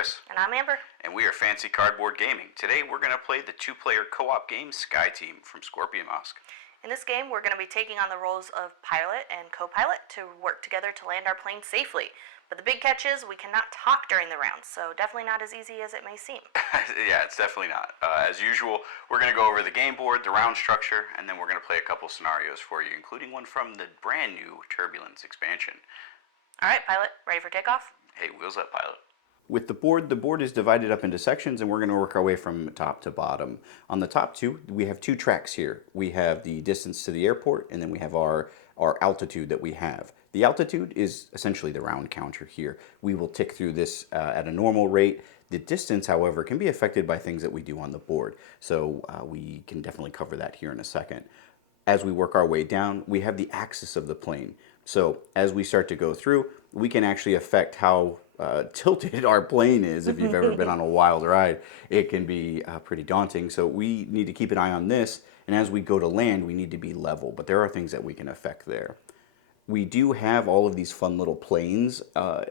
Chris. And I'm Amber. And we are Fancy Cardboard Gaming. Today we're going to play the two-player co-op game Sky Team from Scorpion Mosque. In this game, we're going to be taking on the roles of pilot and co-pilot to work together to land our plane safely. But the big catch is we cannot talk during the round, so definitely not as easy as it may seem. Yeah, it's definitely not. As usual, we're going to go over the game board, the round structure, and then we're going to play a couple scenarios for you, including one from the brand new Turbulence Expansion. All right, pilot, ready for takeoff? Hey, wheels up, pilot. With the board is divided up into sections, and we're going to work our way from top to bottom. On the top two, we have two tracks here. We have the distance to the airport, and then we have our altitude that we have. The altitude is essentially the round counter here. We will tick through this at a normal rate. The distance, however, can be affected by things that we do on the board. So we can definitely cover that here in a second. As we work our way down, we have the axis of the plane. So as we start to go through, we can actually affect how tilted our plane is. If you've ever been on a wild ride, it can be pretty daunting. So we need to keep an eye on this. And as we go to land, we need to be level. But there are things that we can affect there. We do have all of these fun little planes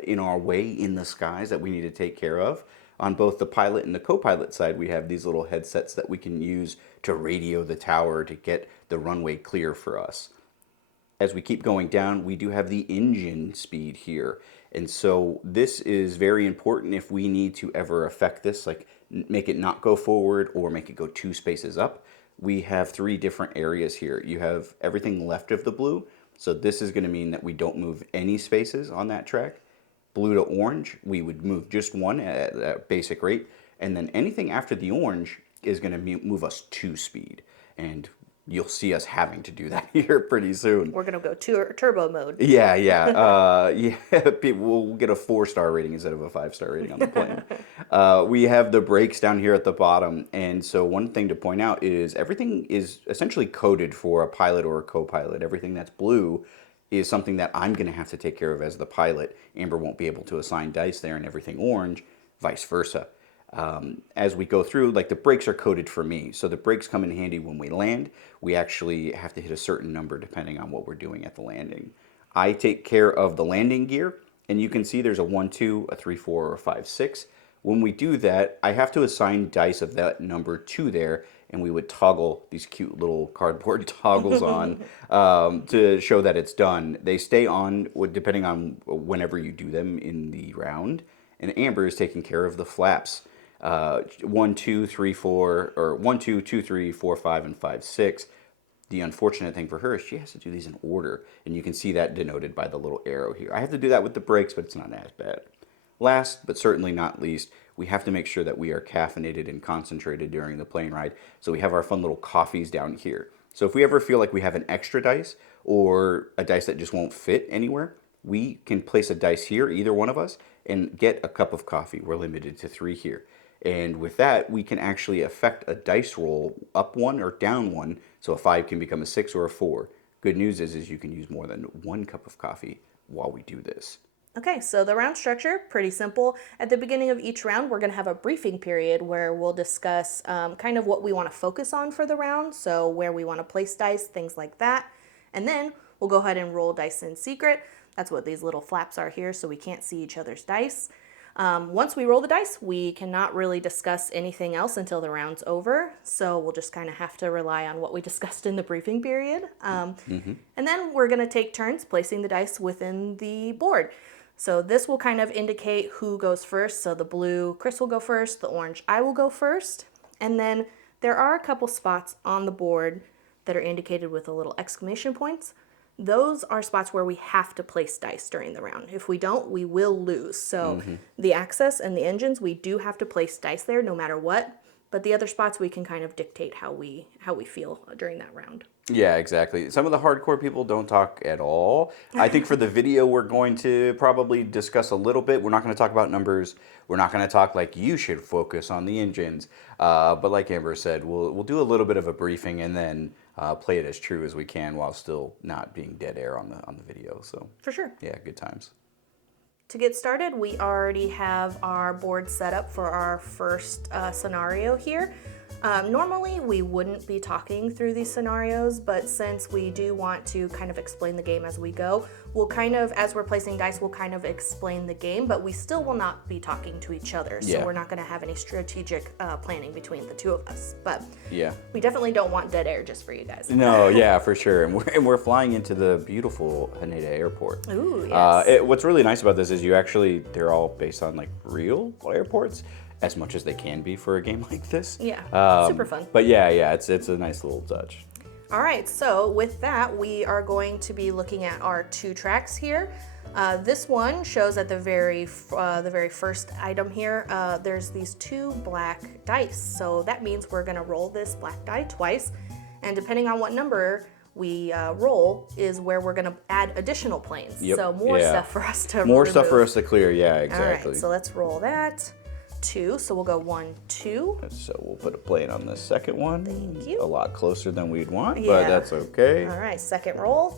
in our way in the skies that we need to take care of. On both the pilot and the co-pilot side, we have these little headsets that we can use to radio the tower to get the runway clear for us. As we keep going down, we do have the engine speed here. And so this is very important if we need to ever affect this, like make it not go forward or make it go 2 spaces up. We have 3 different areas here. You have everything left of the blue. So this is going to mean that we don't move any spaces on that track. Blue to orange, we would move just 1 at a basic rate. And then anything after the orange is going to move us 2 speed. And you'll see us having to do that here pretty soon. We're going to go turbo mode. Yeah. People will get a 4-star rating instead of a 5-star rating on the plane. We have the brakes down here at the bottom. And so one thing to point out is everything is essentially coded for a pilot or a co-pilot. Everything that's blue is something that I'm going to have to take care of as the pilot. Amber won't be able to assign dice there, and everything orange, vice versa. As we go through, like the brakes are coded for me. So the brakes come in handy when we land. We actually have to hit a certain number depending on what we're doing at the landing. I take care of the landing gear, and you can see there's a 1, 2, a 3, 4, or a 5, 6. When we do that, I have to assign dice of that number to there, and we would toggle these cute little cardboard toggles on to show that it's done. They stay on depending on whenever you do them in the round. And Amber is taking care of the flaps. 1, 2, 3, 4, or 1, 2, 2, 3, 4, 5, and 5, 6. The unfortunate thing for her is she has to do these in order, and you can see that denoted by the little arrow here. I have to do that with the brakes, but it's not as bad. Last, but certainly not least, we have to make sure that we are caffeinated and concentrated during the plane ride. So we have our fun little coffees down here. So if we ever feel like we have an extra dice or a dice that just won't fit anywhere, we can place a dice here, either one of us, and get a cup of coffee. We're limited to 3 here. And with that, we can actually affect a dice roll up 1 or down 1. So a 5 can become a 6 or a 4. Good news is you can use more than 1 cup of coffee while we do this. Okay, so the round structure, pretty simple. At the beginning of each round, we're going to have a briefing period where we'll discuss kind of what we want to focus on for the round, so where we want to place dice, things like that. And then we'll go ahead and roll dice in secret. That's what these little flaps are here, so we can't see each other's dice. Once we roll the dice, we cannot really discuss anything else until the round's over, so we'll just kind of have to rely on what we discussed in the briefing period. And then we're going to take turns placing the dice within the board. So this will kind of indicate who goes first. So the blue, Chris will go first, the orange, I will go first. And then there are a couple spots on the board that are indicated with a little exclamation points. Those are spots where we have to place dice during the round. If we don't, we will lose. So the access and the engines, we do have to place dice there no matter what. But the other spots, we can kind of dictate how we feel during that round. Yeah, exactly. Some of the hardcore people don't talk at all. I think for the video, we're going to probably discuss a little bit. We're not going to talk about numbers. We're not going to talk like you should focus on the engines. But like Amber said, we'll do a little bit of a briefing and then play it as true as we can while still not being dead air on the video. So for sure. Yeah, good times. To get started, we already have our board set up for our first scenario here. Normally, we wouldn't be talking through these scenarios, but since we do want to kind of explain the game as we go, we'll kind of, as we're placing dice, we'll kind of explain the game, but we still will not be talking to each other. So Yeah. we're not going to have any strategic planning between the two of us. But Yeah. we definitely don't want dead air just for you guys. No, yeah, for sure. And we're flying into the beautiful Haneda Airport. Ooh, yes. What's really nice about this is they're all based on like real airports, as much as they can be for a game like this. Yeah, super fun. But yeah, it's a nice little touch. All right, so with that, we are going to be looking at our 2 tracks here. This one shows at the very first item here, there's these 2 black dice. So that means we're gonna roll this black die twice, and depending on what number we roll is where we're gonna add additional planes. Yep. So more Yeah. stuff for us to More remove. stuff for us to clear, yeah, All exactly. right, so let's roll that. 2, so we'll go 1, 2. So we'll put a plane on the second one. Thank you. A lot closer than we'd want, Yeah. but that's okay. All right, second roll.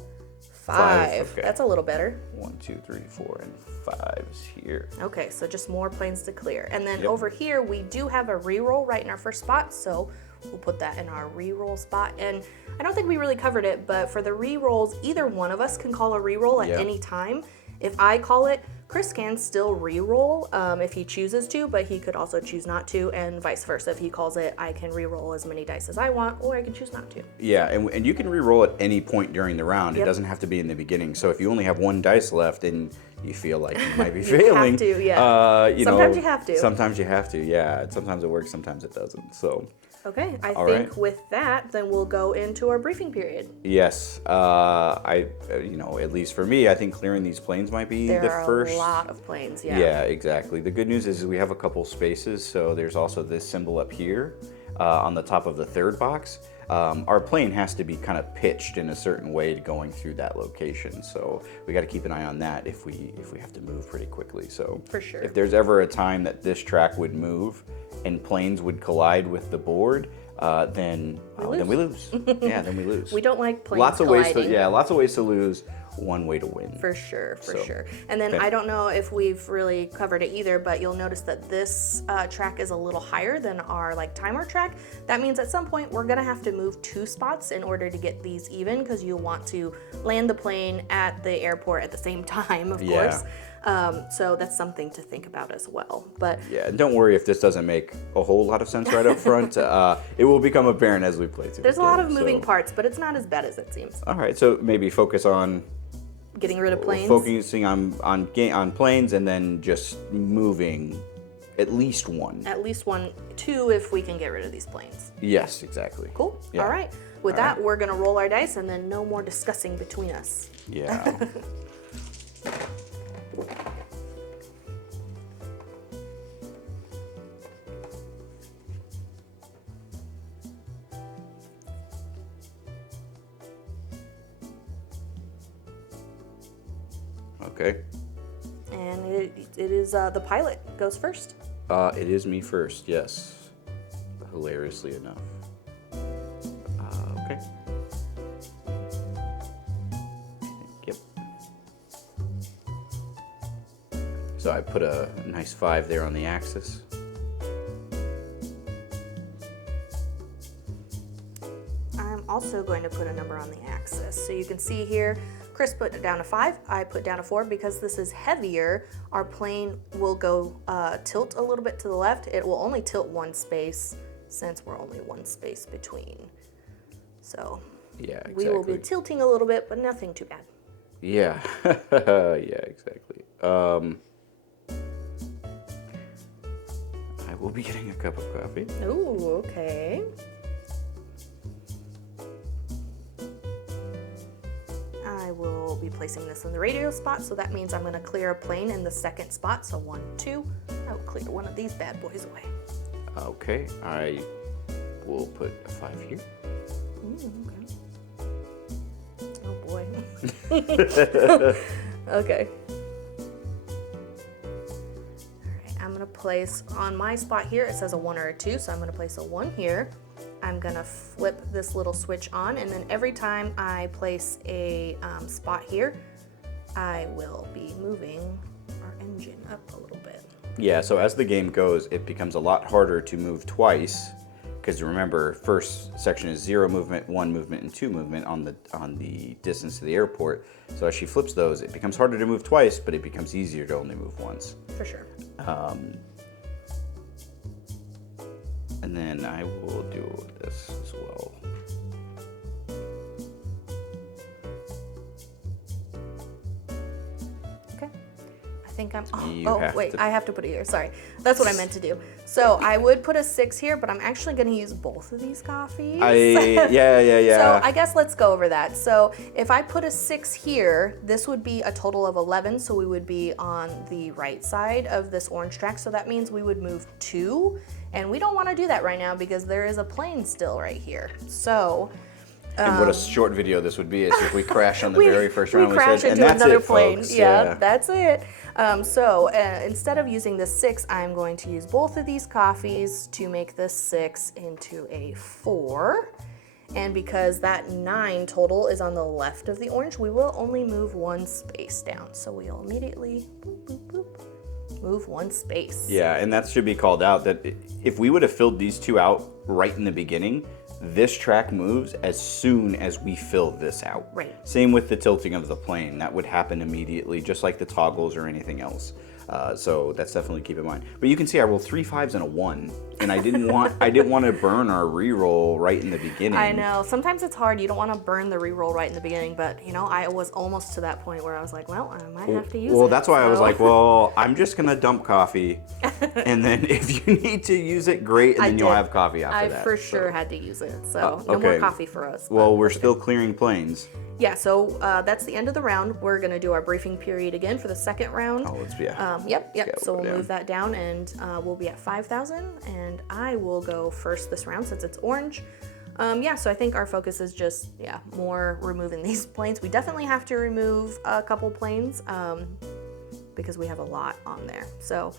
5. Okay. That's a little better. 1, 2, 3, 4, and 5's here. Okay, so just more planes to clear. And then Yep. over here, we do have a reroll right in our first spot, so we'll put that in our reroll spot. And I don't think we really covered it, but for the rerolls, either one of us can call a reroll at Yeah. any time. If I call it, Chris can still re-roll if he chooses to, but he could also choose not to, and vice versa. If he calls it, I can re-roll as many dice as I want, or I can choose not to. Yeah, and you can re-roll at any point during the round. Yep. It doesn't have to be in the beginning. So if you only have 1 dice left and you feel like you might be You failing, have to, yeah. Sometimes you have to. Sometimes you have to, yeah. Sometimes it works, sometimes it doesn't. So Okay, I All think right. with that, then we'll go into our briefing period. yes, at least for me, I think clearing these planes might be There the are first. a lot of planes, yeah. Yeah, exactly. The good news is we have a couple spaces, so there's also this symbol up here on the top of the third box. Our plane has to be kind of pitched in a certain way going through that location, so we got to keep an eye on that if we have to move pretty quickly. So For sure. if there's ever a time that this track would move and planes would collide with the board, then we lose. Yeah, then we lose. We don't like planes lots of colliding. lots of ways to lose. One way to win. For sure, for So, sure. And then okay. I don't know if we've really covered it either, but you'll notice that this track is a little higher than our timer track. That means at some point we're gonna have to move 2 spots in order to get these even, because you'll want to land the plane at the airport at the same time, of Yeah. course. So that's something to think about as well. But Yeah, and don't worry if this doesn't make a whole lot of sense right up front. It will become apparent as we play through. there's the a lot game, of moving so. parts, but it's not as bad as it seems. All right, so maybe focus on Getting rid of planes. focusing on planes, and then just moving at least 1. At least 1, 2 if we can get rid of these planes. Yes, exactly. Cool. Yeah. All right. With All that, right. we're gonna roll our dice, and then no more discussing between us. Yeah. Okay. And it is the pilot goes first. It is me first, yes. Hilariously enough. Okay. Yep. So I put a nice 5 there on the axis. I'm also going to put a number on the axis. So you can see here, Chris put it down to 5, I put down to 4. Because this is heavier, our plane will go tilt a little bit to the left. It will only tilt 1 space since we're only 1 space between. So Yeah, exactly. we will be tilting a little bit, but nothing too bad. Yeah. Yeah, exactly. I will be getting a cup of coffee. Ooh, okay. I will be placing this in the radio spot, so that means I'm going to clear a plane in the second spot. So 1, 2. I will clear one of these bad boys away. Okay, I will put a 5 here. Oh boy. Okay. Alright, I'm gonna place on my spot here, it says a 1 or a 2, so I'm gonna place a 1 here. I'm gonna flip this little switch on, and then every time I place a spot here, I will be moving our engine up a little bit. Yeah, so as the game goes, it becomes a lot harder to move twice because remember, first section is 0 movement, 1 movement, and 2 movement on the distance to the airport. So as she flips those, it becomes harder to move twice, but it becomes easier to only move once. For sure. And then I will do this as well. Okay. I think I'm, I have to put it here. Sorry. That's what I meant to do. So I would put a 6 here, but I'm actually going to use both of these coffees. Yeah. So I guess let's go over that. So if I put a 6 here, this would be a total of 11. So we would be on the right side of this orange track. So that means we would move 2. And we don't want to do that right now because there is a plane still right here. So... and what a short video this would be is if we crash on the very first round. We crash into another plane. Folks. Yeah, that's it. So instead of using the 6, I'm going to use both of these coffees to make this 6 into a 4. And because that 9 total is on the left of the orange, we will only move 1 space down. So we'll immediately boop, boop, boop, move 1 space. Yeah, and that should be called out that if we would have filled these 2 out right in the beginning, this track moves as soon as we fill this out. Right. Same with the tilting of the plane. That would happen immediately, just like the toggles or anything else. So that's definitely keep in mind. But you can see I rolled 3 5s and a 1, and I didn't want to burn our reroll right in the beginning. I know. Sometimes it's hard. You don't want to burn the reroll right in the beginning, but you know, I was almost to that point where I was like, well, I might have to use it. Well, that's why I was like, well, I'm just gonna dump coffee, and then if you need to use it, great, and then you'll have coffee after that. I for sure had to use it, so no more coffee for us. Well, we're still clearing planes. Yeah, so that's the end of the round. We're going to do our briefing period again for the second round. Oh, let's Yep. So we'll move that down, and we'll be at 5,000, and I will go first this round since it's orange. So I think our focus is just, more removing these planes. We definitely have to remove a couple planes because we have a lot on there. So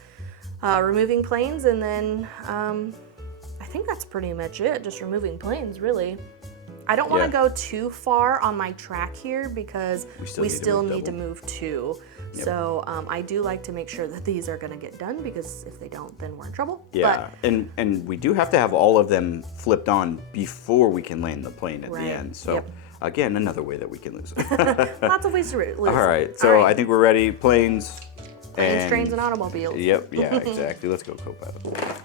removing planes, and then I think that's pretty much it, just removing planes, really. I don't want to go too far on my track here because we still need to move 2. Yep. So I do like to make sure that these are going to get done because if they don't, then we're in trouble. Yeah, and we do have to have all of them flipped on before we can land the plane at the end. So again, another way that we can lose it. Lots of ways to lose. All right, so I think we're ready. Planes, trains, and automobiles. Yep, yeah, exactly. Let's go, co-pilot.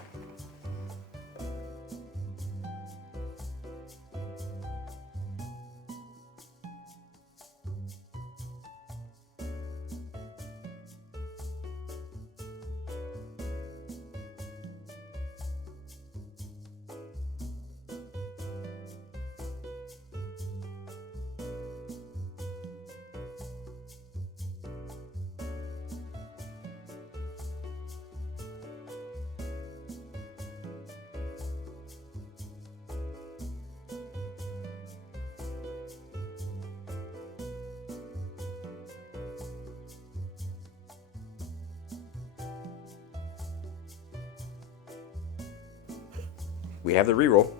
We have the reroll.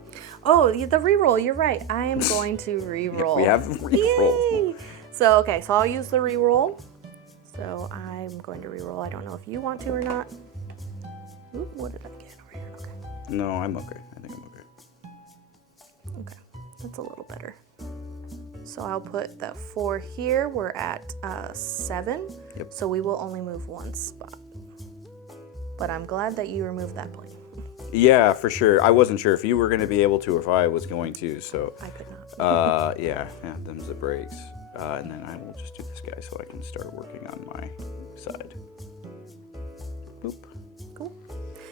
Oh, the reroll. You're right. I am going to reroll. We have reroll. Yay! So I'll use the reroll. So I'm going to reroll. I don't know if you want to or not. Ooh, what did I get over here? Okay. No, I'm okay. I think I'm okay. Okay, that's a little better. So I'll put the 4 here. We're at 7. Yep. So we will only move 1 spot. But I'm glad that you removed that plane. Yeah, for sure. I wasn't sure if you were going to be able to or if I was going to, so. I could not. Yeah, them's the brakes. And then I will just do this guy so I can start working on my side. Boop. Cool.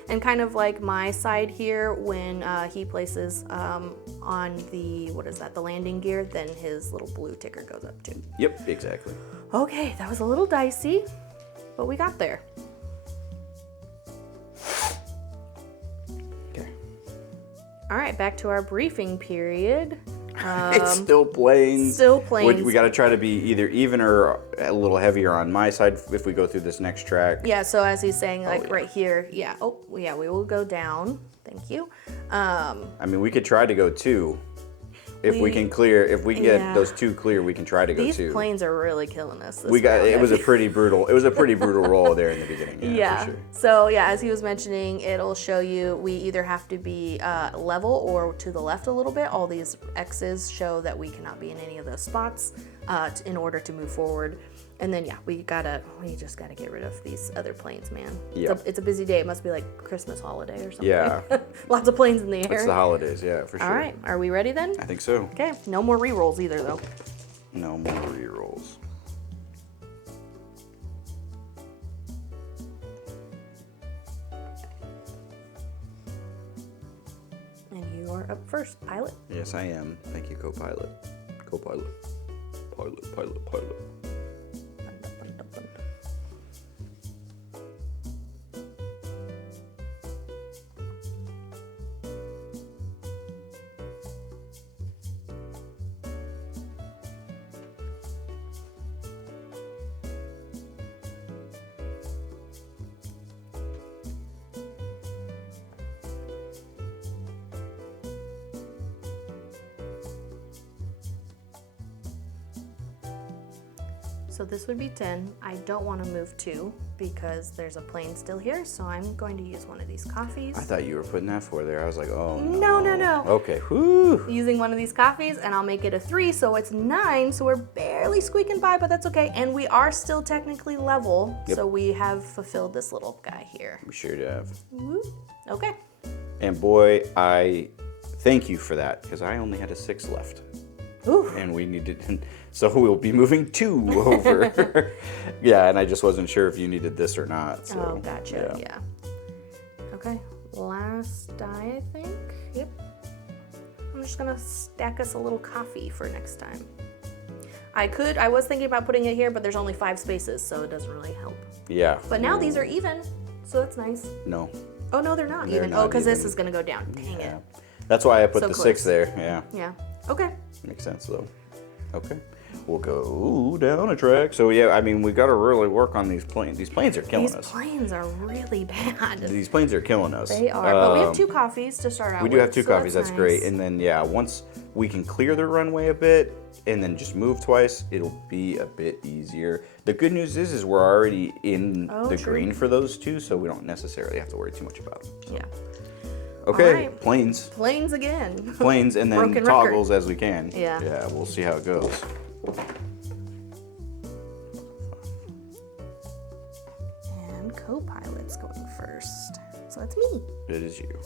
And kind of like my side here, when he places on the, the landing gear, then his little blue ticker goes up too. Yep, exactly. Okay, that was a little dicey, but we got there. All right, back to our briefing period. It's still planes. Still planes. We got to try to be either even or a little heavier on my side if we go through this next track. Yeah, so as he's saying, right here, we will go down. Thank you. I mean, we could try to go 2 if we can clear, if we get Yeah. those 2 clear, we can try to go These 2. planes are really killing us. This We got round, it was a guys. pretty brutal. It was a pretty brutal roll there in the beginning. Yeah, Yeah. for sure. So yeah, as he was mentioning, it'll show you we either have to be level or to the left a little bit. All these X's show that we cannot be in any of those spots in order to move forward. And then yeah, we just gotta get rid of these other planes, man. Yep. It's a busy day. It must be like Christmas holiday or something. Yeah. Lots of planes in the air. It's the holidays, yeah, for sure. All right, are we ready then? I think so. Okay, no more re-rolls either though. No more re-rolls. And you are up first, pilot. Yes, I am. Thank you, co-pilot. Co-pilot. Pilot. So this would be 10. I don't want to move 2 because there's a plane still here, so I'm going to use one of these coffees. I thought you were putting that 4 there. I was like, oh No. Okay. Whew. Using one of these coffees, and I'll make it a 3, so it's 9, so we're barely squeaking by, but that's okay. And we are still technically level, Yep. so we have fulfilled this little guy here. We sure have. Woo. Okay. And boy, I thank you for that because I only had a 6 left. Ooh. And we needed, so we'll be moving 2 over. Yeah, and I just wasn't sure if you needed this or not. So, Oh, gotcha. Yeah. Okay. Last die, I think. Yep. I'm just gonna stack us a little coffee for next time. I was thinking about putting it here, but there's only 5 spaces, so it doesn't really help. Yeah. But now these are even, so that's nice. No. Oh no, they're not They're even. not Oh, because this even. is gonna go down. Dang Yeah. it. That's why I put So the close. 6 there. Yeah. Yeah. Okay. Makes sense though. Okay. We'll go down a track. So yeah, I mean, we got to really work on these planes. These planes are killing These us. planes are really bad. These planes are killing us. They are. But we have 2 coffees to start out We with. do have 2 so coffees. That's great. nice. And then yeah, once we can clear the runway a bit and then just move twice, it'll be a bit easier. The good news is we're already in Oh, the true. green for those 2, so we don't necessarily have to worry too much about them. Yeah. Okay, right. planes. Planes again. Planes and then Broken record. toggles as we can. Yeah. Yeah, we'll see how it goes. And co-pilot's going first. So that's me. It is you.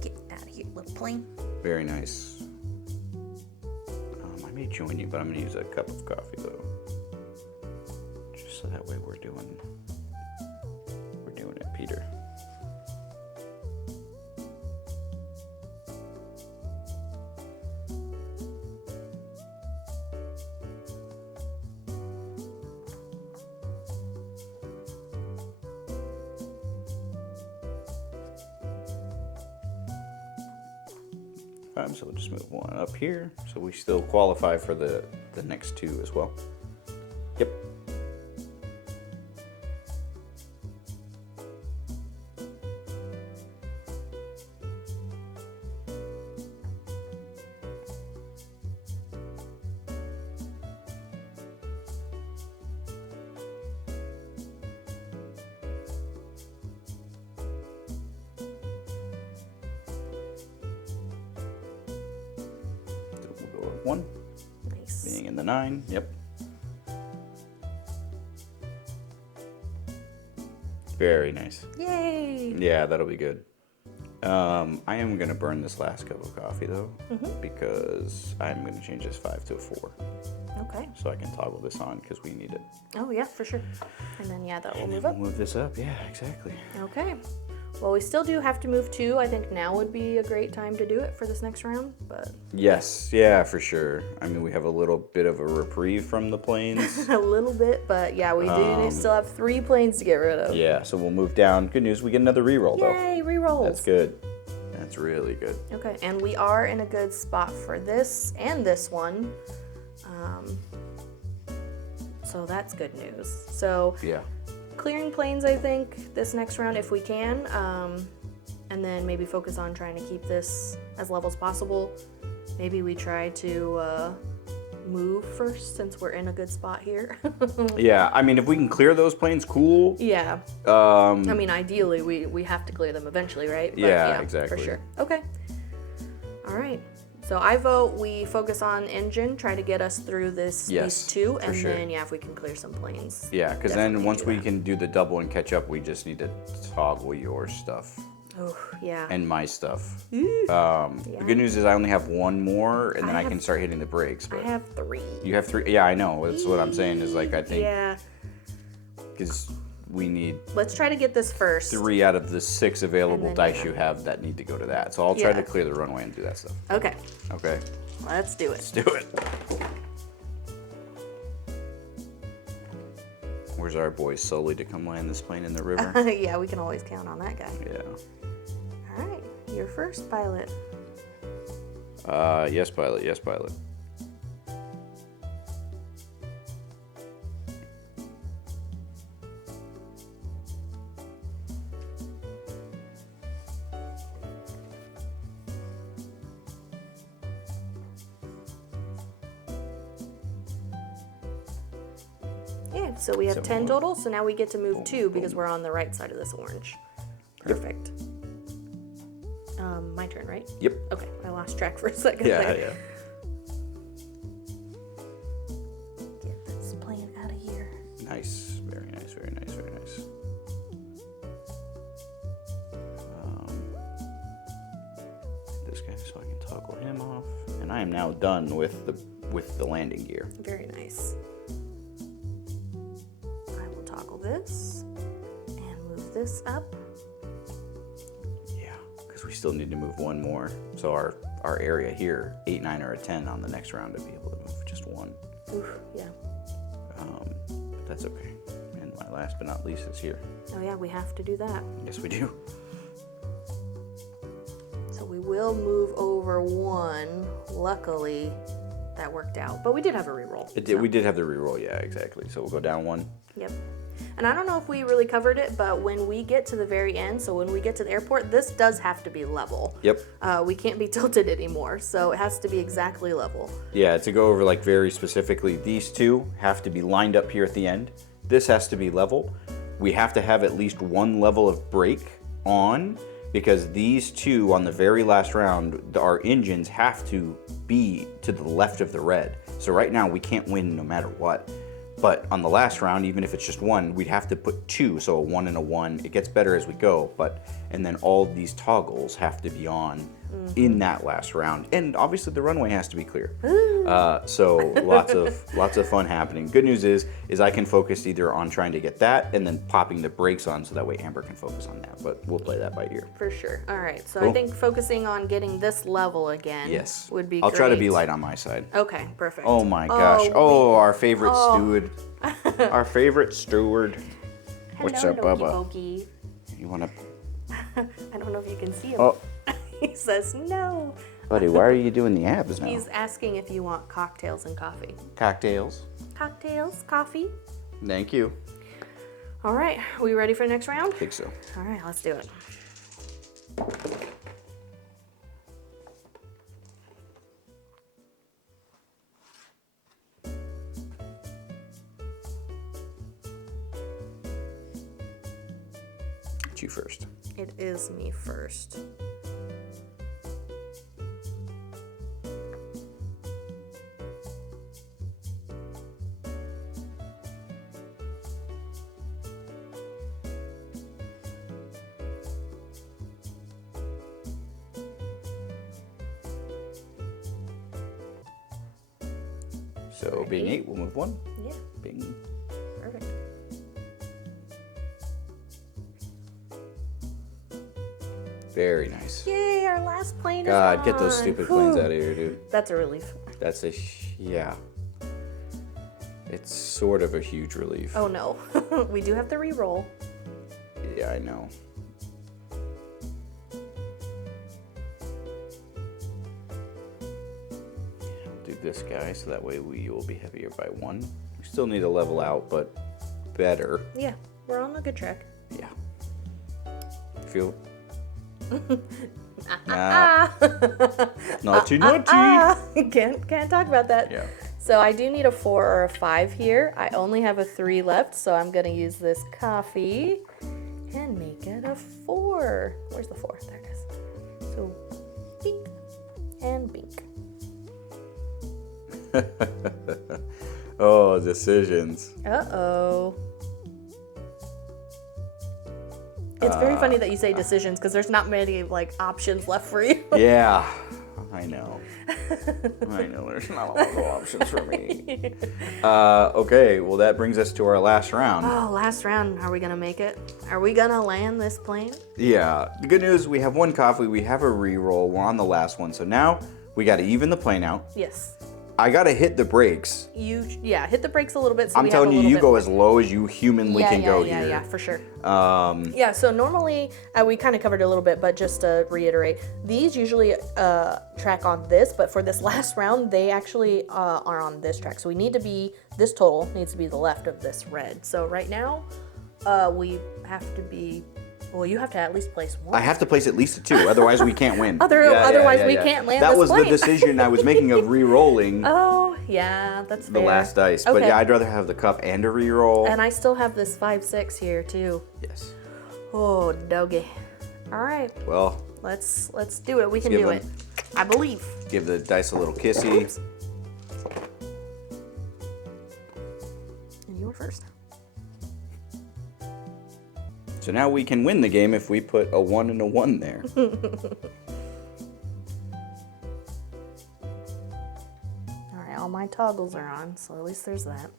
Get out of here, little plane. Very nice. I may join you, but I'm gonna use a cup of coffee though. Just so that way we're doing it, Peter. So we'll just move 1 up here, so we still qualify for the next 2 as well. Yep. So we'll go up 1, Nice. being in the 9. Yep. Very nice. Yay! Yeah, that'll be good. I am gonna burn this last cup of coffee though, because I'm gonna change this 5 to a 4, Okay. so I can toggle this on because we need it. Oh yeah, for sure. And then yeah, that will And move then up. we'll move this up. Yeah, exactly. Okay. Well, we still do have to move 2. I think now would be a great time to do it for this next round, but Yes, yeah, for sure. I mean, we have a little bit of a reprieve from the planes. a little bit, but yeah, we do still have 3 planes to get rid of. Yeah, so we'll move down. Good news, we get another reroll though. Yay, rerolls. That's good. That's really good. Okay, and we are in a good spot for this and this one. So that's good news. So Yeah. clearing planes, I think, this next round, if we can. and then maybe focus on trying to keep this as level as possible. Maybe we try to move first since we're in a good spot here. Yeah, I mean, if we can clear those planes, cool. Yeah. I mean, ideally, we have to clear them eventually, right? But yeah, exactly. For sure. Okay. All right. So I vote we focus on engine, try to get us through these two, and then, if we can clear some planes. Yeah, because then once we can do the double and catch up, we just need to toggle your stuff. Oh, yeah. And my stuff. The good news is I only have one more, and then I can start hitting the brakes. But I have 3. You have 3? Yeah, I know. That's what I'm saying is like, I think. Yeah. Because we need. Let's try to get this first. 3 out of the 6 available dice you have that need to go to that. So I'll try to clear the runway and do that stuff. Okay. Okay. Let's do it. Let's do it. Where's our boy Sully to come land this plane in the river? Yeah, we can always count on that guy. Yeah. All right, you're first, pilot. Yes, pilot. Yes, pilot. Yeah, so we have 7 10 more. total, so now we get to move 2 because we're on the right side of this orange. Perfect. My turn, right? Yep. Okay, I lost track for a second Yeah, there. yeah. Get this plane out of here. Nice. Very nice, very nice, very nice. This guy, so I can toggle him off. And I am now done with the landing gear. Very nice. I will toggle this and move this up. Yeah, because we still need to move one more. So our area here, 8, 9, or a 10 on the next round to be able to move just one. Oof, yeah. But that's okay. And my last but not least is here. Oh yeah, we have to do that. Yes, we do. So we will move over 1. Luckily, that worked out. But we did have a reroll. It did. We did have the reroll. Yeah, exactly. So we'll go down 1. Yep. And I don't know if we really covered it, but when we get to the very end, so when we get to the airport, this does have to be level. Yep. We can't be tilted anymore, so it has to be exactly level. Yeah, to go over like very specifically, these two have to be lined up here at the end. This has to be level. We have to have at least 1 level of brake on because these two on the very last round, our engines have to be to the left of the red. So right now we can't win no matter what. But on the last round, even if it's just 1, we'd have to put 2, so a 1 and a 1. It gets better as we go, and then all of these toggles have to be on in that last round. And obviously the runway has to be clear. So lots of fun happening. Good news is I can focus either on trying to get that and then popping the brakes on so that way Amber can focus on that. But we'll play that by ear. For sure. All right, so Cool. I think focusing on getting this level again would be I'll great. try to be light on my side. Okay, perfect. Oh my gosh. Our favorite steward. Our favorite steward. What's Hello, up, Bubba? Loki. You want to... I don't know if you can see him. Oh, He says no. buddy, why are you doing the abs now? He's asking if you want cocktails and coffee. Cocktails. Cocktails, coffee. Thank you. All right, are we ready for the next round? I think so. All right, let's do it. It's you first. It is me first. So being 8, we'll move 1. Yeah, Bing. perfect. Very nice. Yay, our last plane is God, on. get those stupid planes out of here, dude. That's a relief. That's yeah. It's sort of a huge relief. Oh no, we do have to re-roll. Yeah, I know. Do this guy so that way we will be heavier by 1. We still need to level out, but better. Yeah, we're on a good track. Yeah. Feel Naughty, naughty. Can't talk about that. Yeah. So I do need a 4 or a 5 here. I only have a 3 left, so I'm gonna use this coffee and make it a 4. Where's the 4? There it is. So, bink and bink. Oh, decisions. Uh-oh. It's very funny that you say decisions because there's not many like options left for you. Yeah, I know. I know there's not a lot of options for me. Okay, well that brings us to our last round. Oh, last round. Are we gonna make it? Are we gonna land this plane? Yeah, the good news, we have one coffee, we have a reroll, we're on the last one, so now we gotta even the plane out. Yes. I gotta hit the brakes. Hit the brakes a little bit. So I'm telling you, you go as low as you humanly can go here. Yeah, for sure. Yeah, so normally, we kind of covered it a little bit, but just to reiterate, these usually track on this, but for this last round, they actually are on this track. So this total needs to be the left of this red. So right now, we have to be, well, you have to at least place 1. I have to place at least a 2, otherwise we can't win. Otherwise we can't land That this was plane. the decision I was making of re-rolling Oh, yeah, that's the fair. last dice. Okay. But yeah, I'd rather have the cup and a re-roll. And I still have this 5-6 here too. Yes. Oh, doggy. All right, Well, let's do it. We can give do them- it. I believe. give the dice a little kissy. Oops. And you were first. So now we can win the game if we put a 1 and a 1 there. All right, all my toggles are on, so at least there's that.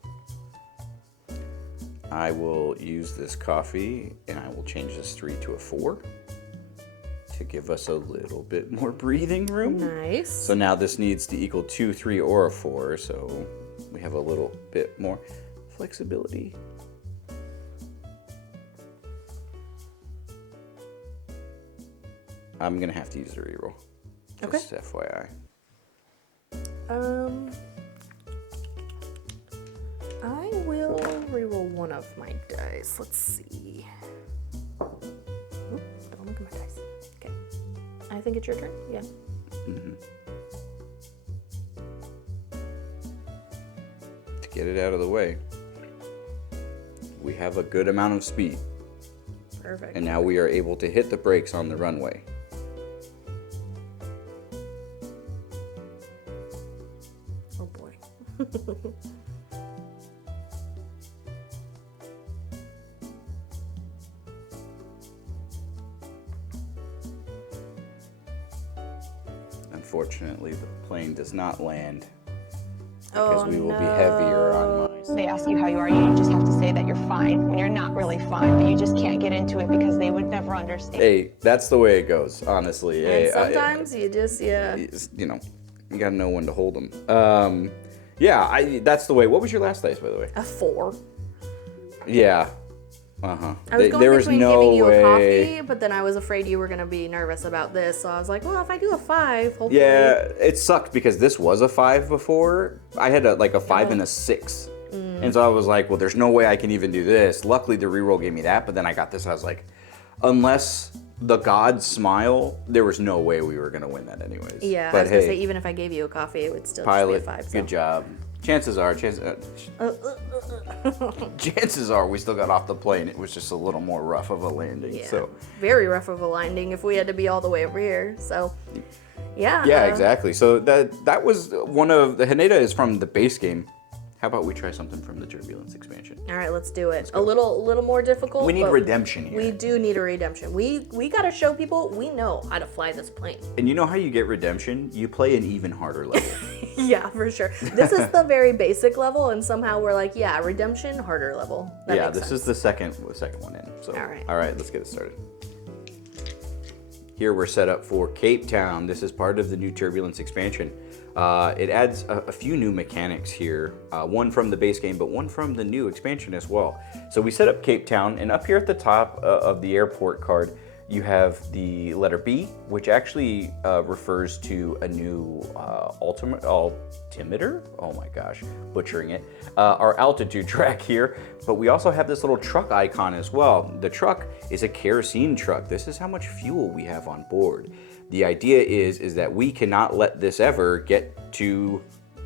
I will use this coffee and I will change this 3 to a 4 to give us a little bit more breathing room. Nice. So now this needs to equal 2, 3, or a 4, so we have a little bit more flexibility. I'm gonna have to use the reroll. Just FYI. I will reroll one of my dice. Let's see. Oop, don't look at my dice. Okay. I think it's your turn. Yeah. To get it out of the way, we have a good amount of speed, Perfect. and now we are able to hit the brakes on the runway. Oh boy. Unfortunately, the plane does not land Oh, because we will be heavier on my side. They ask you how you are, you just have to say that you're fine when you're not really fine, but you just can't get into it because they would never understand. Hey, that's the way it goes, honestly. And Hey, sometimes you just, you know, you gotta know when to hold them. Yeah, that's the way. What was your last dice, by the way? a 4. Yeah. Uh-huh. I was going There was between no giving you way. a coffee, but then I was afraid you were going to be nervous about this. So I was like, well, if I do a 5, hopefully. Yeah, it sucked because this was a 5 before. I had a 5 and a 6. And so I was like, well, there's no way I can even do this. Luckily, the reroll gave me that, but then I got this. I was like, unless the gods smile, there was no way we were going to win that anyways. Yeah, I but was going to hey, say, even if I gave you a coffee, it would still pilot, just be a 5. So. good job. Chances are we still got off the plane. It was just a little more rough of a landing. Yeah, So very rough of a landing if we had to be all the way over here. So, yeah. yeah, exactly. So that was one of the Haneda is from the base game. How about we try something from the Turbulence expansion? All right, let's do it. A little more difficult. We need but redemption here. We do need a redemption. We got to show people we know how to fly this plane. And you know how you get redemption? You play an even harder level. Yeah, for sure. This is the very basic level, and somehow we're like, yeah, redemption, harder level. That Yeah, makes this sense. is the second one in. So All right. Let's get it started. Here we're set up for Cape Town. This is part of the new Turbulence expansion. It adds a few new mechanics here, one from the base game, but one from the new expansion as well. So we set up Cape Town, and up here at the top of the airport card, You have the letter B, which actually refers to a new altimeter. Oh my gosh, butchering it. Our altitude track here. But we also have this little truck icon as well. The truck is a kerosene truck. This is how much fuel we have on board. The idea is that we cannot let this ever get to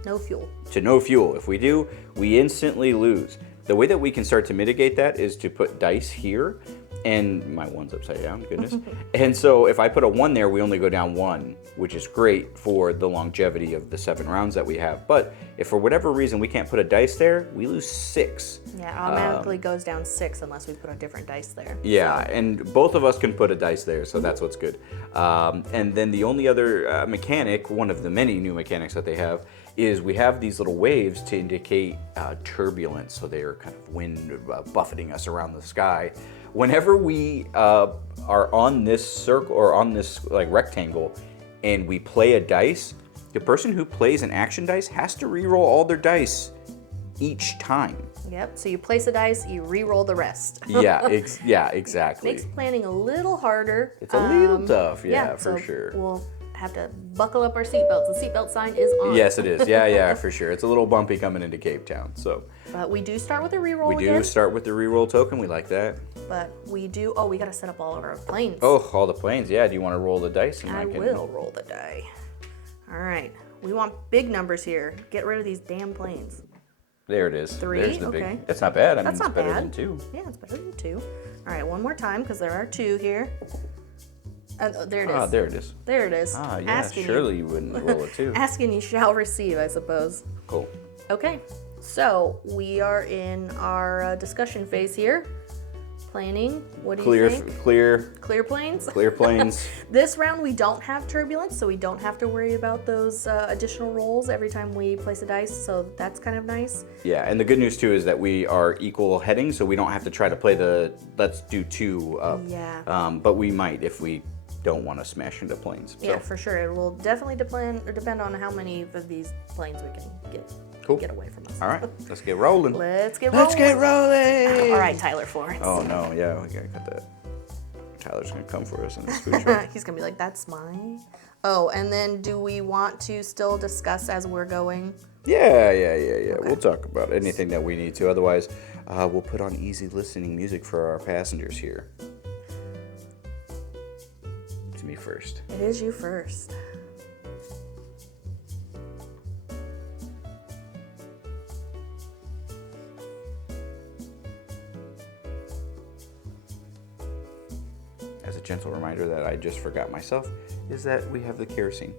No fuel. no fuel. If we do, we instantly lose. The way that we can start to mitigate that is to put dice here, and my one's upside down, goodness. And so if I put a 1 there, we only go down 1, which is great for the longevity of the 7 rounds that we have. But if for whatever reason we can't put a dice there, we lose 6. Yeah, it automatically goes down 6 unless we put a different dice there. Yeah, and both of us can put a dice there, so that's what's good. And then the only other mechanic, one of the many new mechanics that they have, is we have these little waves to indicate turbulence. So they are kind of wind buffeting us around the sky. Whenever we are on this circle or on this like rectangle and we play a dice, the person who plays an action dice has to re-roll all their dice each time. Yep, so you place a dice, you re-roll the rest. Yeah, exactly. Makes planning a little harder. It's a little tough, for so sure. We'll have to buckle up our seatbelts. The seatbelt sign is on. Yes, it is. Yeah, for sure. It's a little bumpy coming into Cape Town. So But we do start with a re-roll we again. do start with the re-roll token. We like that. But we do, we got to set up all of our planes. Oh, all the planes. Yeah, do you want to roll the dice? And I will roll the die. All right, we want big numbers here. Get rid of these damn planes. There it is. 3, There's the okay. big. That's not bad. I mean, That's not it's better bad. than 2. Yeah, it's better than 2. All right, one more time because there are 2 here. There it is. Ah, there it is. There it is. Ah, yeah. Asking Surely you wouldn't roll a 2. Asking you shall receive, I suppose. Cool. Okay, so we are in our discussion phase here. Planning. What do you think? Clear planes. Clear planes. This round we don't have turbulence, so we don't have to worry about those additional rolls every time we place a dice, so that's kind of nice. Yeah, and the good news too is that we are equal heading, so we don't have to try to play the let's do 2 up. Yeah. But we might if we don't want to smash into planes. So. Yeah, for sure. It will definitely depend on how many of these planes we can get away from us. All right, let's get rolling. Let's get rolling. Let's get rolling. All right, Tyler Florence. Oh no, yeah, we gotta cut that. Tyler's gonna come for us in this food truck. He's gonna be like, "That's mine." Oh, and then do we want to still discuss as we're going? Yeah. Okay. We'll talk about anything that we need to. Otherwise, we'll put on easy listening music for our passengers here. It's me first. It is you first. As a gentle reminder that I just forgot myself, is that we have the kerosene.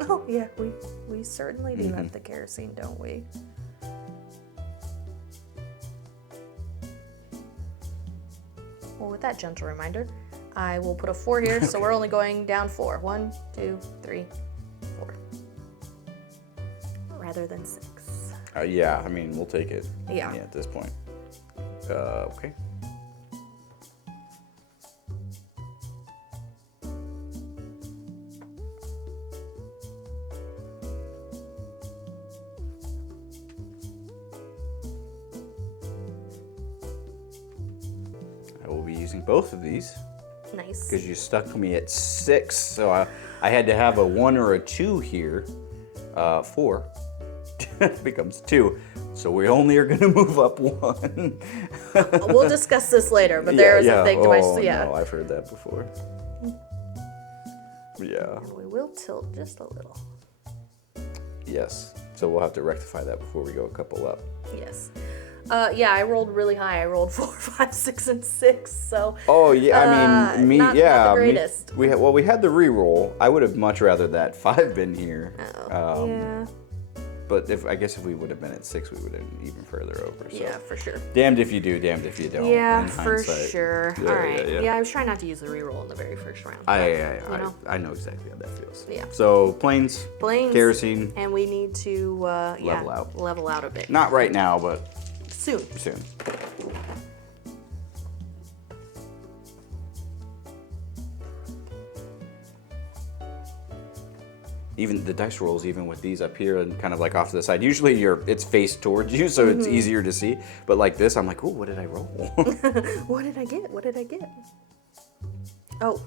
Oh yeah, we certainly do have the kerosene, don't we? Well, with that gentle reminder, I will put a 4 here, so we're only going down 4. 1, 2, 3, 4. Rather than 6. Yeah, I mean, we'll take it. Yeah. At this point. Okay. I will be using both of these. Nice. Because you stuck me at 6, so I had to have a 1 or a 2 here. 4 becomes 2, so we only are going to move up 1. We'll discuss this later, but there is a thing to oh, my no, I've heard that before. Yeah. We will tilt just a little. Yes. So we'll have to rectify that before we go a couple up. Yes. Yeah, I rolled really high. I rolled 4, 5, 6, and 6. So. Oh yeah, I mean, me, not yeah. the greatest. We had the re-roll. I would have much rather that 5 been here. Yeah. But I guess if we would have been at 6, we would have been even further over. So. Yeah, for sure. Damned if you do, damned if you don't. Yeah, in for hindsight. sure. Yeah, All right. yeah. I was trying not to use the reroll in the very first round. I know exactly how that feels. Yeah. So planes, Planes. kerosene, And we need to level out a bit. not right now, but Soon. soon. Even the dice rolls, even with these up here and kind of like off to the side. Usually it's faced towards you, so it's easier to see. But like this, I'm like, ooh, what did I roll? What did I get? What did I get? Oh,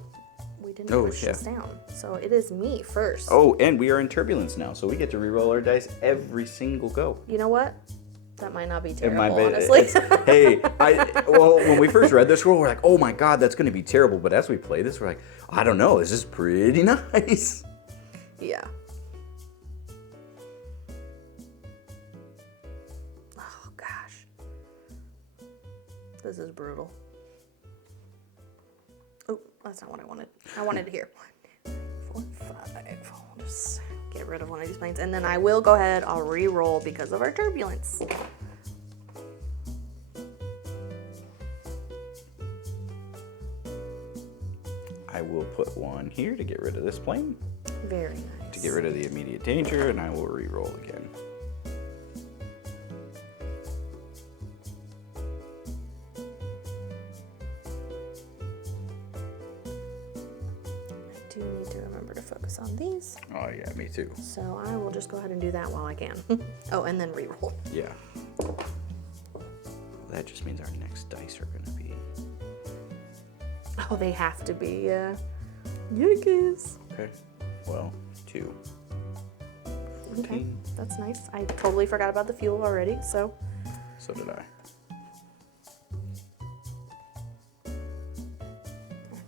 we didn't Oh, push this yeah. down. So it is me first. Oh, and we are in turbulence now, so we get to re-roll our dice every single go. You know what? That might not be It terrible, might be. honestly. Well, when we first read this rule, we're like, oh my god, that's going to be terrible. But as we play this, we're like, I don't know, this is pretty nice. Yeah. Oh, gosh. This is brutal. Oh, that's not what I wanted. I wanted to hear 1, 2, 3, 4, 5. I'll just get rid of one of these planes. And then I will go ahead, I'll re-roll because of our turbulence. I will put one here to get rid of this plane, Very nice. to get rid of the immediate danger, and I will re-roll again. I do need to remember to focus on these. Oh yeah, me too. So I will just go ahead and do that while I can. Oh, and then re-roll. Yeah. That just means our next dice are going to be... Oh, they have to be, Yankees. Okay. Well, 2. Okay, 14. that's nice. I totally forgot about the fuel already, so. So did I.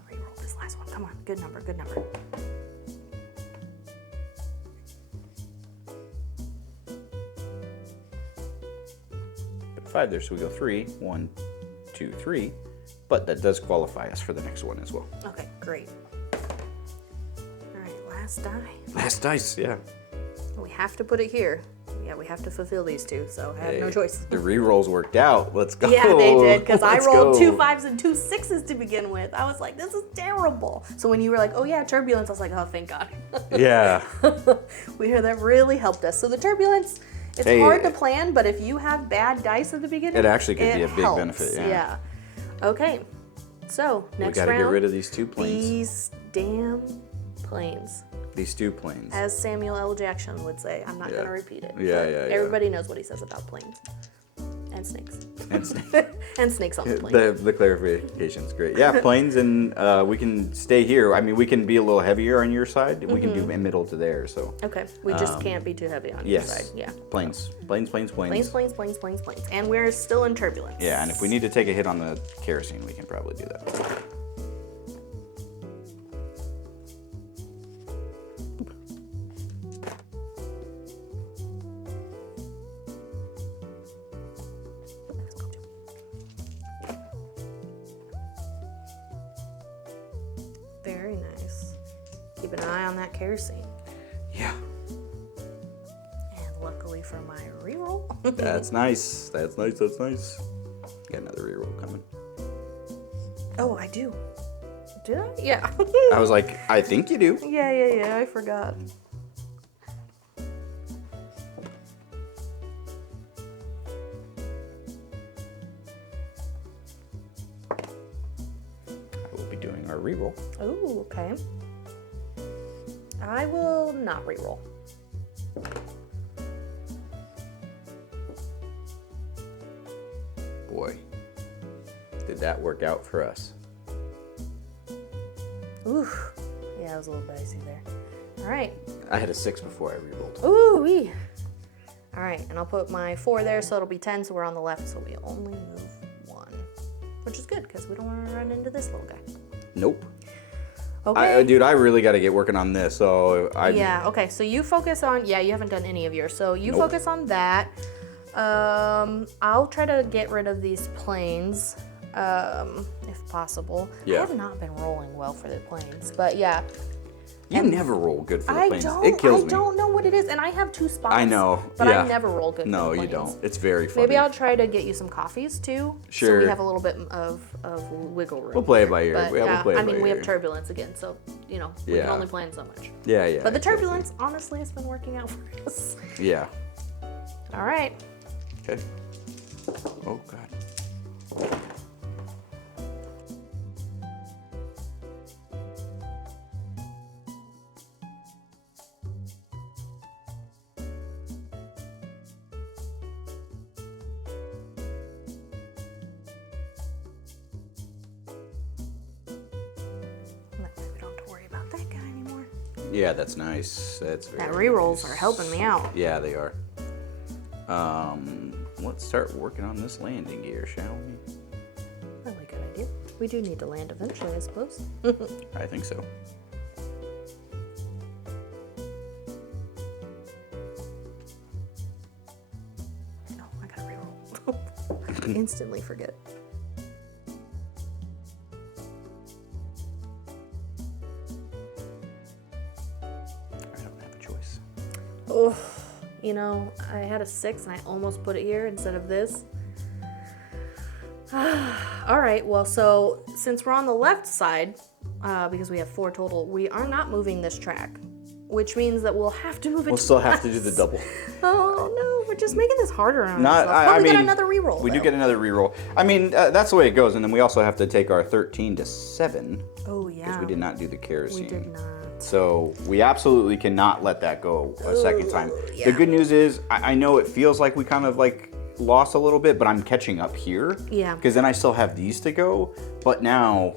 Reroll this last one. Come on, good number, good number. But 5 there, so we go 3. 1, 2, 3. But that does qualify us for the next one as well. Okay, great. All right, last die. Last dice, yeah. We have to put it here. Yeah, we have to fulfill these two, so I have no Hey, choice. The re-rolls worked out. Let's go. Yeah, they did, because I Let's rolled go. 2 5s and 2 6s to begin with. I was like, this is terrible. So when you were like, oh yeah, turbulence, I was like, oh, thank God. Yeah. That really helped us. So the turbulence, it's Hey, hard to plan, but if you have bad dice at the beginning, It actually could be it a big helps. benefit, yeah. Okay. So We next got to round, get rid of these 2 planes. these damn planes. These 2 planes. As Samuel L. Jackson would say. I'm not Yeah. going to repeat it. Yeah, but yeah, yeah. Everybody knows what he says about planes. And snakes. And snakes. And snakes on the plane. The clarification's great. Yeah, planes, and we can stay here. I mean, we can be a little heavier on your side. We can do middle to there, so. Okay. We just can't be too heavy on your Yes. side. Yeah. Planes. Planes, planes, planes. Planes. And we're still in turbulence. Yeah, and if we need to take a hit on the kerosene, we can probably do that. Very nice. Keep an eye on that kerosene. Yeah. And luckily for my reroll. That's nice. That's nice. That's nice. Got another reroll coming. Oh, I do. Did I? Yeah. I was like, I think you do. Yeah. I forgot. I will be doing our reroll. Oh, okay. I will not reroll. Boy, did that work out for us. Oof. Yeah, it was a little dicey there. All right. I had a 6 before I rerolled. Ooh-wee. All right, and I'll put my 4 there, so it'll be 10, so we're on the left, so we only move 1. Which is good, because we don't want to run into this little guy. Nope. Okay. Dude, I really got to get working on this. So Yeah, okay, so you focus on, you haven't done any of yours, so you Nope. focus on that. I'll try to get rid of these planes, if possible. Yeah. I have not been rolling well for the planes, but yeah. You never roll good for the I planes. don't, It kills me. I don't know what it is, and I have 2 spots. I know, But yeah. I never roll good No, for the you planes. don't. It's very funny. Maybe I'll try to get you some coffees too. So Sure. we have a little bit of wiggle room. We'll play it by ear. But, Yeah, we'll play it I by mean, we have ear. turbulence again, so we Yeah. can only plan so much. Yeah, yeah. But the exactly. turbulence, honestly, has been working out for us. Yeah. All right. Okay. Oh, God. Yeah, that's nice. That's very That re-rolls nice. are helping me out. Yeah, they are. Let's start working on this landing gear, shall we? Really good idea. We do need to land eventually, I suppose. I think so. No, I gotta re-roll. Instantly forget. I don't have a choice. Oh, you know, I had a 6 and I almost put it here instead of this. All right, well, so since we're on the left side, because we have 4 total, we are not moving this track, which means that we'll have to move it We'll still have to do the double. Oh no, we're just making this harder on Not, ourselves. But I we mean, get another reroll. We do though. get another reroll. I mean, that's the way it goes. And then we also have to take our 13 to 7 Oh yeah. because we did not do the kerosene. We did not. So we absolutely cannot let that go a second time. yeah. The good news is, I know it feels like we kind of like lost a little bit, but I'm catching up here. Yeah. Because then I still have these to go, but now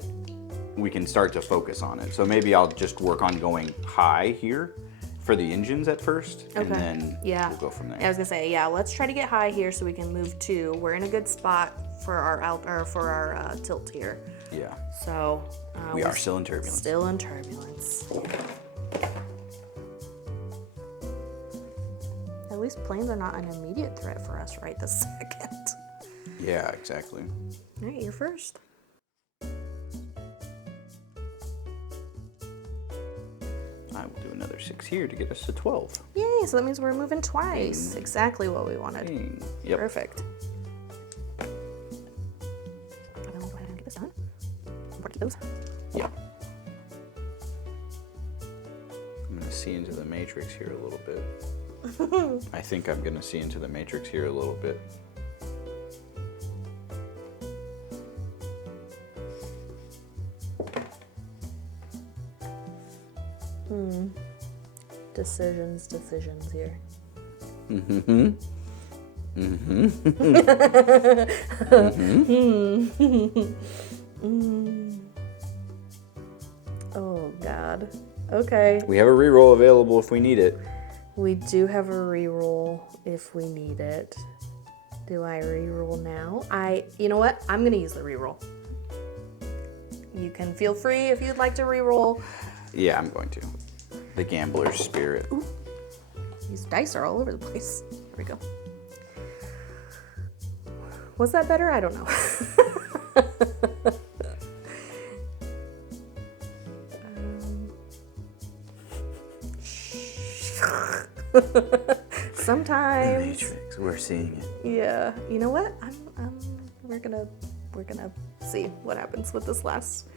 we can start to focus on it. So maybe I'll just work on going high here for the engines at first, and then Yeah. we'll go from there. I was gonna say, yeah, let's try to get high here so we can move 2. We're in a good spot for our tilt here. Yeah. So We are still in turbulence. Still in turbulence. At least planes are not an immediate threat for us right this second. Yeah, exactly. All right, you're first. I will do another 6 here to get us to 12. Yay, so that means we're moving twice. Exactly what we wanted. Dang. Yep. Perfect. I'm gonna go ahead and get this done. Import those. Yep. I'm gonna see into the matrix here a little bit. I think I'm gonna see into the matrix here a little bit. Decisions here. Oh God. Okay. We have a reroll available if we need it. We do have a reroll if we need it. Do I reroll now? You know what? I'm gonna use the reroll. You can feel free if you'd like to reroll. Yeah, I'm going to. The gambler's spirit. Ooh. These dice are all over the place. There we go. Was that better? I don't know. Sometimes. Matrix, we're seeing it. Yeah. You know what? We're gonna see what happens with this last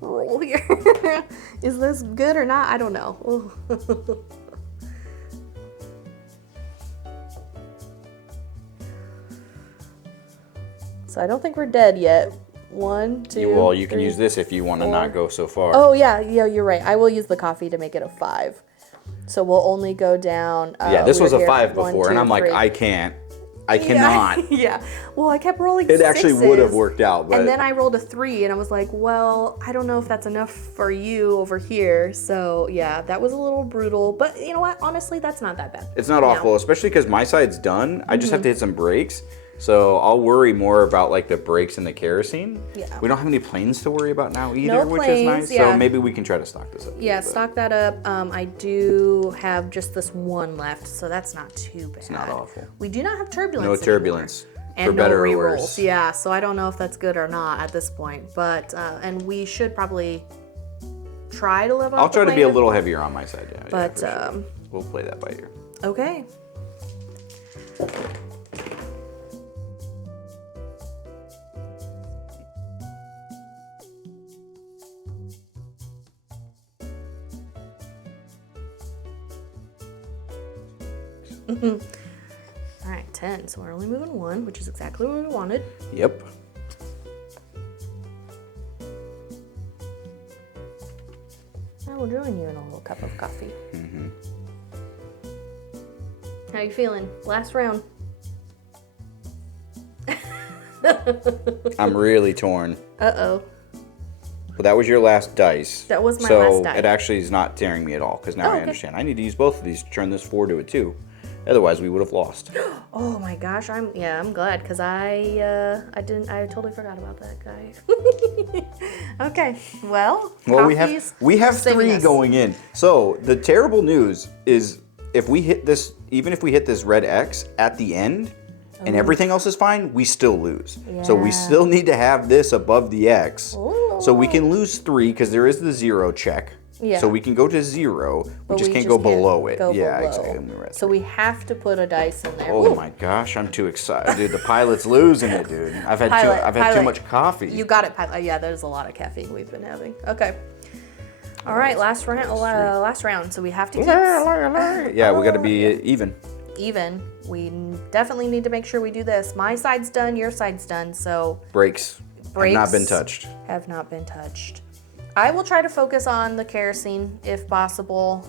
roll here. Is this good or not? I don't know. So I don't think we're dead yet. 1, 2. Well, you can 3, use this if you want to 4. not go so far. Oh yeah, you're right. I will use the coffee to make it a 5. So we'll only go down. Yeah, this we was were a here 5 1, before, and 2, I'm like, 3. I can't. I cannot. Yeah. Well, I kept rolling. It actually would have 6s, worked out, but and then I rolled a 3, and I was like, well, I don't know if that's enough for you over here. So yeah, that was a little brutal. But you know what? Honestly, that's not that bad. it's not No. awful, especially because my side's done. I just have to hit some brakes. So I'll worry more about like the brakes and the kerosene. Yeah. We don't have any planes to worry about now either, No which is planes, nice. yeah. So maybe we can try to stock this up. a Yeah, little bit. stock that up. I do have just this 1 left, so that's not too bad. It's not awful. We do not have turbulence. No anymore. turbulence. And for better no or rerolls. worse. Yeah, so I don't know if that's good or not at this point. But and we should probably try to live off I'll try the to be a plan. little heavier on my side, yeah. But, for sure. We'll play that by ear. Okay. All right, 10. So we're only moving 1, which is exactly what we wanted. Yep. I will join you in a little cup of coffee. How you feeling? Last round. I'm really torn. Uh-oh. Well, that was your last dice. That was my so last die. it actually is not tearing me at all, because now Oh, I okay. understand. I need to use both of these to turn this 4 to a 2. Otherwise, we would have lost. Oh my gosh, I'm glad because I totally forgot about that guy. Okay, well, Well, coffee's we have saving 3 us. going in. So the terrible news is if we hit this, even if we hit this red X at the end, and everything else is fine, we still lose. So we Yeah. still need to have this above the X. Ooh. So we can lose 3 because there is the 0 check. Yeah. So we can go to 0. We But just can't go below it. go Yeah, below. exactly. And we were at So we have to put a dice in there. Oh Ooh. my gosh, I'm too excited. Dude, the pilot's losing it, dude. I've had too Pilot. much coffee. You got it, Pilot. Yeah, there's a lot of caffeine we've been having. Okay. All right, last round. Last round. So we have to keep Yeah, we got to be even. even. We definitely need to make sure we do this. My side's done. Your side's done. So Brakes. Have Brakes. not been touched. have not been touched. I will try to focus on the kerosene if possible.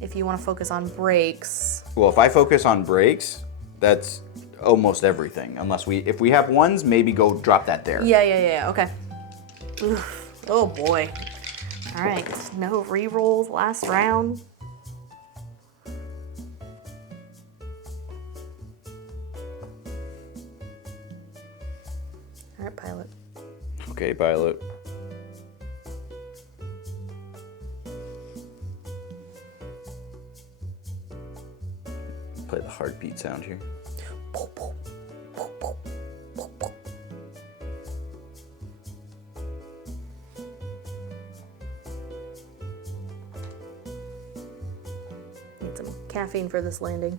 If you want to focus on brakes. Well, if I focus on brakes, that's almost everything. Unless if we have ones, maybe go drop that there. Yeah. Okay. Oof. Oh boy. All right. No re-rolls last round. All right, Pilot. Okay, pilot. Play the heartbeat sound here. Need some caffeine for this landing.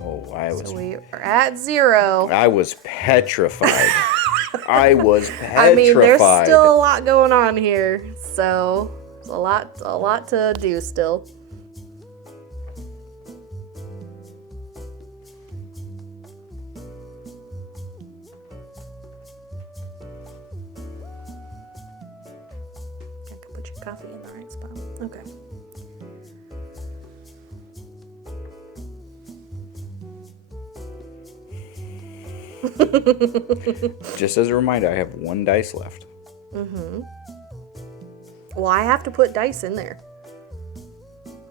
Oh, So we are at 0. I was petrified. I was petrified. I mean, there's still a lot going on here, so there's a lot to do still. I can put your coffee in the right spot. Okay. Just as a reminder, I have 1 dice left. Well, I have to put dice in there.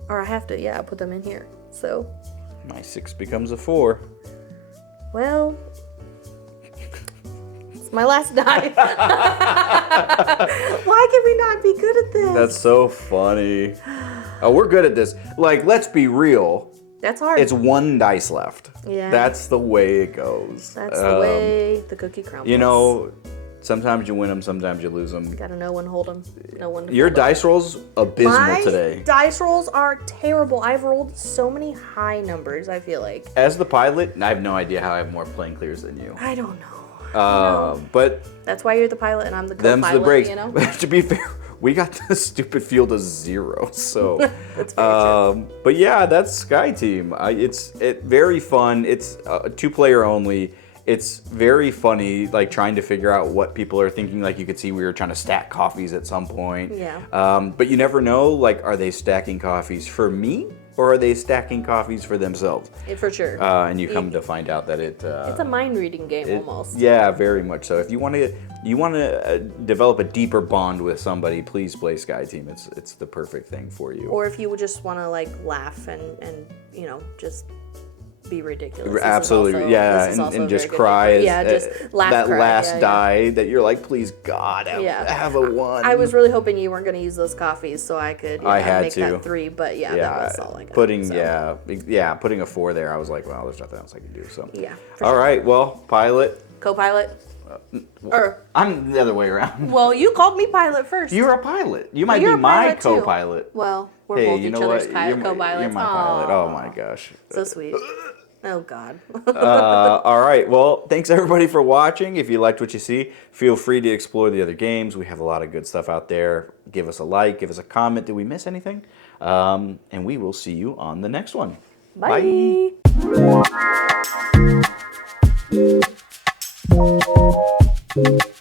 Or I have to, yeah, put them in here. So, My 6 becomes a 4. well, it's my last die. Why can we not be good at this? That's so funny. Oh, we're good at this. Like, let's be real. That's hard. It's 1 dice left. Yeah. That's the way it goes. That's the way the cookie crumbles. You know, sometimes you win them, sometimes you lose them. Gotta know when to hold them. Know when to Your fold 'em. dice rolls abysmal My today. dice rolls are terrible. I've rolled so many high numbers, I feel like. As the pilot, I have no idea how I have more plane clears than you. I don't know. But That's why you're the pilot and I'm the them's co-pilot, the breaks. you know? To be fair, we got the stupid field of 0. So, That's very true. but yeah, that's Sky Team. It's very fun. It's 2-player only. It's very funny, like trying to figure out what people are thinking. Like you could see we were trying to stack coffees at some point. Yeah. But you never know. Like, are they stacking coffees for me or are they stacking coffees for themselves? For sure. And you come to find out that it's a mind reading game it- almost. Yeah, very much so. If you want to develop a deeper bond with somebody, please play Sky Team. It's the perfect thing for you. Or if you would just want to like laugh and you know just be ridiculous. This is Absolutely, also- yeah, this is also and a just very good cry. thing. Yeah, just laugh. That cry. last Yeah. die that you're like, please God, have a 1. I was really hoping you weren't going to use those coffees so I could I had make to. that 3, but yeah, that was all I got. putting so. putting a 4 there. I was like, well, there's nothing else I can do. So Yeah, for all sure. right, well, pilot. Co-pilot. Or I'm the other way around. well, you called me pilot first. You're a pilot. You might You're be a my pilot, too. co-pilot. Well, we're Hey, both you each know other's what? co-pilots. You're my pilot. Oh my gosh. So sweet. Oh God. All right. Well, thanks everybody for watching. If you liked what you see, feel free to explore the other games. We have a lot of good stuff out there. Give us a like. Give us a comment. Did we miss anything? And we will see you on the next one. Bye. Bye.